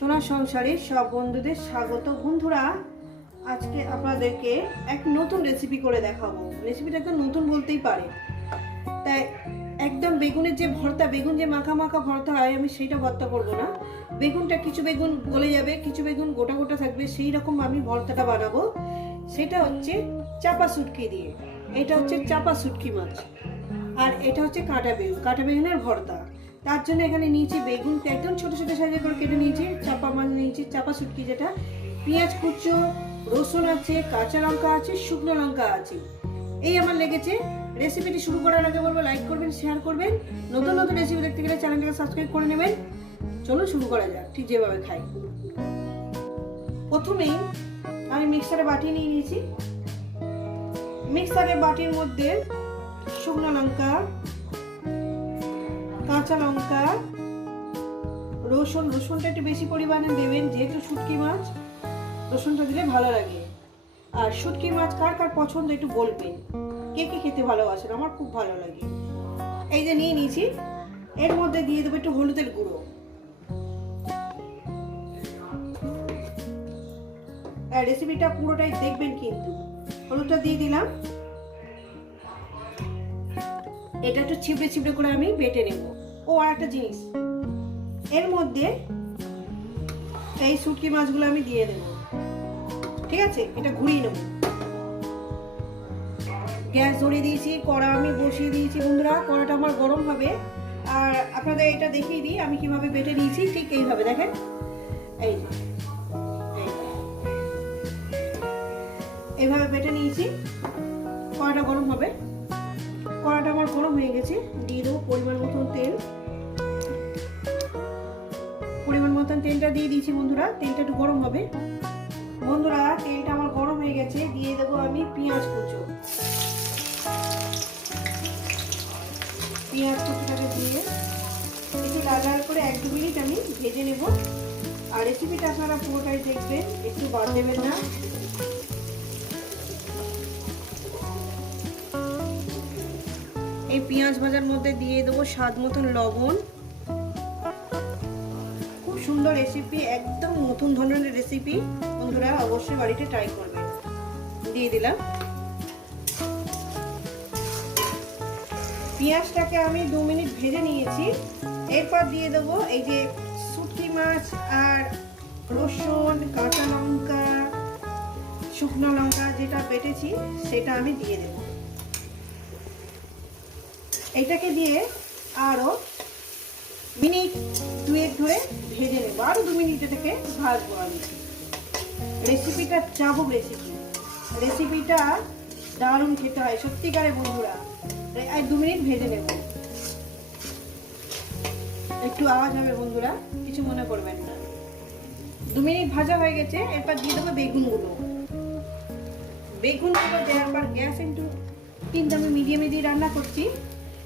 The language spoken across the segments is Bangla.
সোনার সংসারে সব বন্ধুদের স্বাগত। বন্ধুরা, আজকে আপনাদেরকে এক নতুন রেসিপি করে দেখাবো। রেসিপিটা একদম নতুন বলতেই পারে। তাই একদম বেগুনের যে ভর্তা, বেগুন যে মাখা মাখা ভর্তা হয়, আমি সেইটা ভর্তা করব না। বেগুনটা কিছু বেগুন গলে যাবে, কিছু বেগুন গোটা গোটা থাকবে, সেই রকম আমি ভর্তাটা বানাবো। সেটা হচ্ছে চাপা সুটকি দিয়ে। এটা হচ্ছে চাপা সুটকি মাছ। আর এটা হচ্ছে কাঁটা বেগুন, কাঁটা বেগুনের ভর্তা। তার জন্য এখানে নিয়েছি বেগুন, একদম ছোটো ছোটো সাইজে করে কেটে নিয়েছি, চাপা মাছ নিয়েছি, চাপা শুটকি যেটা। পেঁয়াজ কুচো, রসুন আছে, কাঁচা লঙ্কা আছে, শুকনো লঙ্কা আছে। এই আমার লেগেছে। রেসিপিটি শুরু করার আগে বলব লাইক করবেন শেয়ার করবেন। নতুন নতুন রেসিপি দেখতে গেলে চ্যানেলটাকে সাবস্ক্রাইব করে নেবেন। চলো শুরু করা যাক, ঠিক যেভাবে খাই। প্রথমেই আমি মিক্সারে বাটি নিয়ে নিয়েছি। মিক্সারে বাটির মধ্যে শুকনো লঙ্কা কাঁচা লঙ্কা, রসুন, রসুনটা একটু বেশি পরিমাণে দেবেন, যেহেতু শুটকি মাছ, রসুনটা দিলে ভালো লাগে। আর শুটকি মাছ কার কার পছন্দ একটু বলবেন? কে কে খেতে ভালোবাসেন? আমার খুব ভালো লাগে। এই যে নিয়ে নিয়েছি। এর মধ্যে দিয়ে দেবো একটু হলুদের গুঁড়ো। রেসিপিটা পুরোটাই দেখবেন কিন্তু। হলুদটা দিয়ে দিলাম। এটা একটু ছিপড়ে ছিপড়ে করে আমি বেটে নেব। ও আর একটা জিনিস। এর মধ্যে এই শুটকি মাছগুলো আমি দিয়ে দেব। ঠিক আছে? এটা ঘুরিয়ে নেব। গ্যাস ধরিয়ে দিয়েছি, কড়া আমি বসিয়ে দিয়েছি। বন্ধুরা, কড়াটা আমার গরম হবে। আর আপনাদের এটা দেখিয়ে দিই, আমি কীভাবে বেটে নিয়েছি। ঠিক এইভাবে, দেখেন। এই। এইভাবে বেটে নিয়েছি। কড়াটা গরম হবে। তেলটা দিয়ে দিয়েছি বন্ধুরা, তেলটা একটু গরম হবে। বন্ধুরা, তেলটা আমার গরম হয়ে গেছে, দিয়ে দেবো আমি পেঁয়াজ কুচো। পেঁয়াজ কুচোটাকে দিয়ে একটু লাল লাল করে এক দু মিনিট আমি ভেজে নেব। আর রেসিপিটা আপনারা পুরোটাই দেখবেন, একটু বাদ দেবেন না। এই পেঁয়াজ ভাজার মধ্যে দিয়ে দেবো স্বাদ মতন লবণ। সুন্দর রেসিপি একদম নতুন ধরনের রেসিপি বন্ধুরা, অবশ্যই বাড়িতে ট্রাই করবেন। দিয়ে দিলাম। পেঁয়াজটাকে আমি দু মিনিট ভেজে নিয়েছি। এরপর দিয়ে দেবো এই যে শুটকি মাছ আর রসুন, কাঁচা লঙ্কা, শুকনো লঙ্কা যেটা বেটেছি, সেটা আমি দিয়ে দেবো। এটাকে দিয়ে আরও মিনিট দুয়েক ধরে ভেজে নেব। আরও দু মিনিট থেকে ভাজবো আমি। রেসিপিটা চাবুক রেসিপি রেসিপিটা দারুণ খেতে হয় সত্যিকারে বন্ধুরা। আর দু মিনিট ভেজে নেব। একটু আওয়াজ হবে বন্ধুরা, কিছু মনে করবেন না। দু মিনিট ভাজা হয়ে গেছে, এরপর দিয়ে দেবো বেগুনগুলো। বেগুনগুলো দেওয়ার পর গ্যাস একটু কিন্তু আমি মিডিয়ামে দিয়ে রান্না করছি।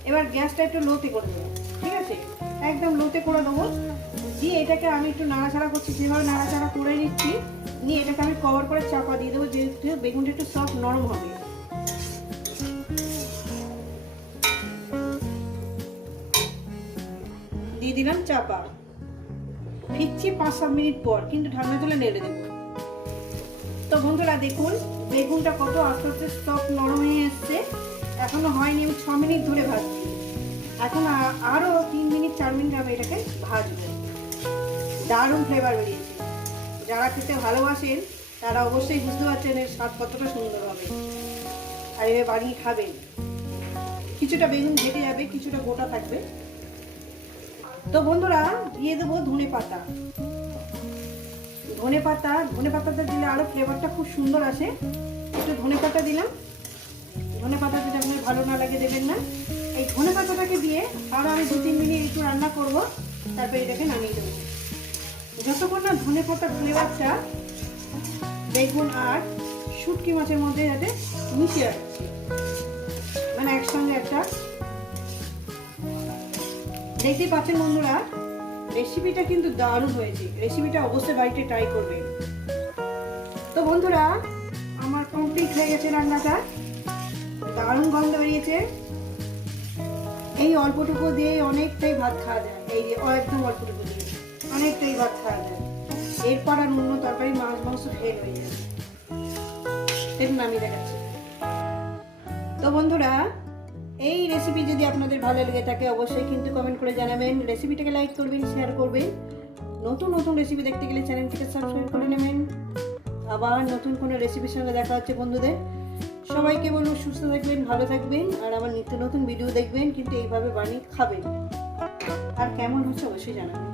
এবার গ্যাসটা একটু লোতে করে দেবো। একদম লোতে করে দেবো দিয়ে এটাকে আমি একটু নাড়াচাড়া করছি, যেভাবে নাড়াচাড়া করে নিচ্ছি, নিয়ে এটাকে আমি কভার করে চাপা দিয়ে দেবো, যেহেতু বেগুনটা একটু সফট নরম হবে। দিয়ে দিলাম চাপা। ফিরছি পাঁচ সাত মিনিট পর, কিন্তু ঠান্ডা তুলে নেড়ে দেবো। তো বন্ধুরা, দেখুন, বেগুনটা কত আস্তে আস্তে সফট নরম হয়ে এসছে। এখনও হয়নি, আমি ছ মিনিট ধরে ভাজছি। এখন আ- আরও তিন চার আমি এটাকে ভাজবো দারুণ ফ্লেভার বেরিয়েছে। যারা খেতে ভালোবাসেন, তারা অবশ্যই বুঝতে পারছেন এর স্বাদ কতটা সুন্দর হবে। আর এভাবে বানিয়ে খাবেন। কিছুটা বেগুন ঘেটে যাবে, কিছুটা গোটা থাকবে। তো বন্ধুরা, দিয়ে দেবো ধনে পাতা। ধনে পাতা, ধনে পাতাটা দিলে আরও ফ্লেভারটা খুব সুন্দর আসে। একটু ধনে পাতা দিলাম। ধনে পাতা যদি আপনার ভালো না লাগে দেবেন না। এই ধনে পাতাটাকে দিয়ে আরও আমি দু, তিন মিনিট একটু রান্না করব। তারপরে এটাকে নামিয়ে দেবো। যতক্ষণ না ধনে পাতার ফ্লেভারটা বেগুন আর শুটকি মাছের মধ্যে যাতে মিশে যাচ্ছে মানে একসঙ্গে একটা। দেখতেই পাচ্ছেন বন্ধুরা রেসিপিটা কিন্তু দারুণ হয়েছে। রেসিপিটা অবশ্যই বাড়িতে ট্রাই করবেন। তো বন্ধুরা, আমার কমপ্লিট হয়ে গেছে রান্নাটা। দারুণ গন্ধ বেরিয়েছে। এই অল্পটুকু দিয়ে অনেকটাই ভাত খাওয়া যায়। এই যে একদম অল্পটুকু দিয়ে। অনেকটাই ভাত খাওয়া যায়। এরপর আর অন্য তরকারি, মাছ, মাংস ফেল হয়ে যাবে দেখাচ্ছি। তো বন্ধুরা, এই রেসিপি যদি আপনাদের ভালো লেগে থাকে, অবশ্যই কিন্তু কমেন্ট করে জানাবেন। রেসিপিটাকে লাইক করবেন শেয়ার করবেন। নতুন নতুন রেসিপি দেখতে গেলে চ্যানেলটিকে সাবস্ক্রাইব করে নেবেন। আবার নতুন কোনো রেসিপির সঙ্গে দেখা হচ্ছে বন্ধুদের। সবাইকে বলব সুস্থ থাকবেন, ভালো থাকবেন, আর আমার নিত্য নতুন ভিডিও দেখবেন, কিন্তু এইভাবে বানিয়ে খাবেন। আর কেমন হচ্ছে অবশ্যই জানাবেন।